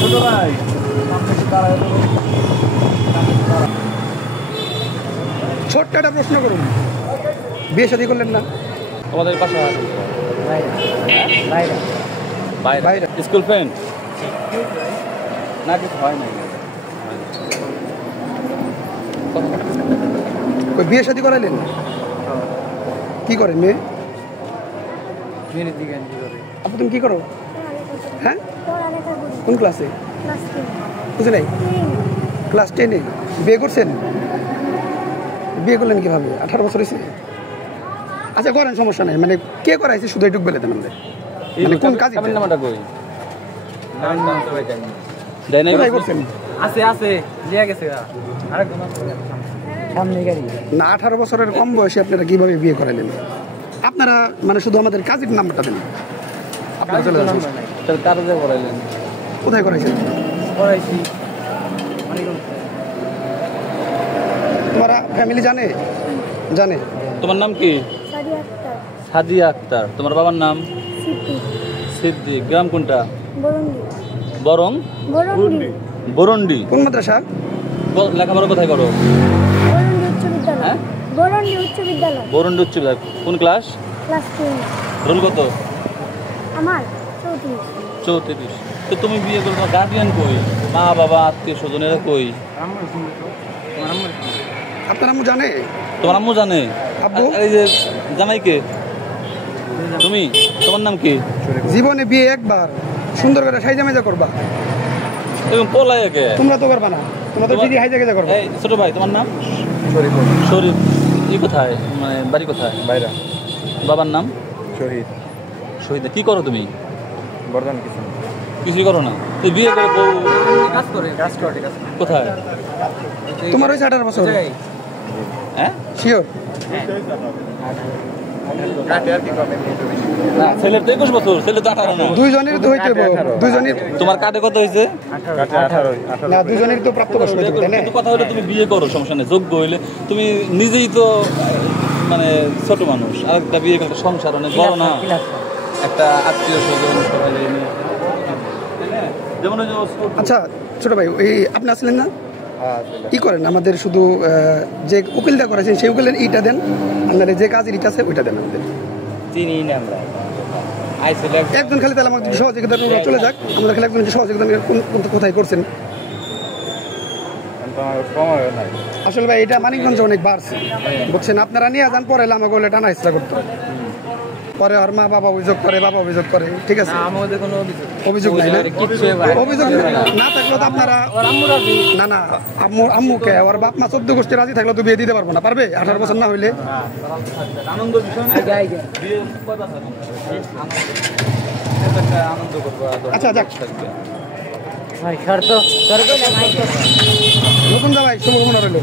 ছোট ভাই ছোট্ট একটা প্রশ্ন করুন, বিয়ে শাদী করলেন না? তোমাদের পাশে বাইরে স্কুল ফ্রেন্ড না, কিছু হয় না। বিয়ে শাদী করাইলেন? কি করেন মেয়ে? আপু তুমি কি করো? হ্যাঁ, কোন ক্লাসে? বুঝে নাই, ক্লাস 10-এ। বিয়ে করছেন? বিয়ে করলেন কিভাবে? 18 বছর হয়েছে? আচ্ছা করেন, সমস্যা নেই। মানে কে করাইছে শুধু এটুক বেলে দেন আমাদের, মানে কোন কাজ? কোথায় করছেন? না, 18 বছরের কম বয়সে আপনারা কিভাবে বিয়ে করাইলেন? আপনারা মানে শুধু আমাদের কাজের নাম্বারটা দেন, আপনারা চলে যান। কোথায় করাইছেন? তোমারা ফ্যামিলি জানে? জানে। তোমার নাম কি? সাদিয়া আক্তার। তোমার বাবার নাম? সিদ্দিক। গ্রাম কোনটা? বরং বরন্ডি। কোন মাদ্রাসা? লেখাপড়া কোথায় করো? হ্যাঁ, বরন্ডি উচ্চ বিদ্যালয়। কোন ক্লাস? রোল কত? আমার 34। তো তুমি বিয়ে করো, তোমার গার্ডিয়ান কই? মা বাবা আত্মীয় স্বজনেরা কই? আপনার আম্মু জানে? তোমার আম্মু জানে? আব্বু? এই যে জামাই কে? তুমি। তোমার নাম কি? জীবনে বিয়ে একবার সুন্দর করে সাইজা মেজা করবা, এবং পোলায় কে? তোমরা তো করবা না, তোমরা তো দিদি হাইজা গেজা করবা। এই ছোট ভাই, তোমার নাম? শরীফ। ই কোথায়, মানে বাড়ি কোথায়? বাইরা। বাবার নাম? শহীদ। শহীদ। কি করো তুমি? বর্তমান কিছুই করো না? তুই বিয়ে করে কাজ করে কোথায়? তোমার হয়েছে 18 বছর? হ্যাঁ, শিওর? ছেলের তো 21 বছর, ছেলে তো 18 না। দুইজনের তো হইতে হবে, দুইজনের। তোমার কার্ডে কত হয়েছে? না, দুইজনের তো প্রাপ্তবয়স্ক হইতে হবে, তাই না? কিন্তু কথা হলো তুমি বিয়ে করো, সমস্যা নেই। যোগ্য হইলে তুমি নিজেই তো মানে ছোট মানুষ, আর একটা বিয়ে করলে সংসার অনেক বড় না, একটা আত্মীয় স্বজন সবাই নিয়ে। যেমন আচ্ছা ছোট ভাই, এই আপনি আসলেন না? কি করেন আমাদের? শুধু যে উকিলটা করেছেন সেই উকিলের ইটা দেন, আপনাদের যে কাজের ইটা আছে ওইটা দেন আমাদের। চিনি না আমরা, একজন খালি তাহলে আমাদের সহযোগিতা চলে যাক, আমরা খালি একজন সহযোগিতা কোথায় করছেন। আসলে ভাই এটা মানিকগঞ্জে অনেক বাড়ছে, বুঝছেন? আপনারা নিয়ে যান, পরে আমাকে বলে টানা ইচ্ছা করতো, পরে আর মা বাবা অভিযোগ করে, বাবা অভিযোগ করে। ঠিক আছে, অভিযোগ নাই না? অভিযোগ না থাকলে তো আপনারা না না আম্মুকে ওর বাপ মা 14 গোষ্ঠী রাজি থাকলে তো বিয়ে দিতে পারবো না, পারবে? 18 বছর না হইলে। আচ্ছা যাক, নতুন জামাই শুভকামনা রইল।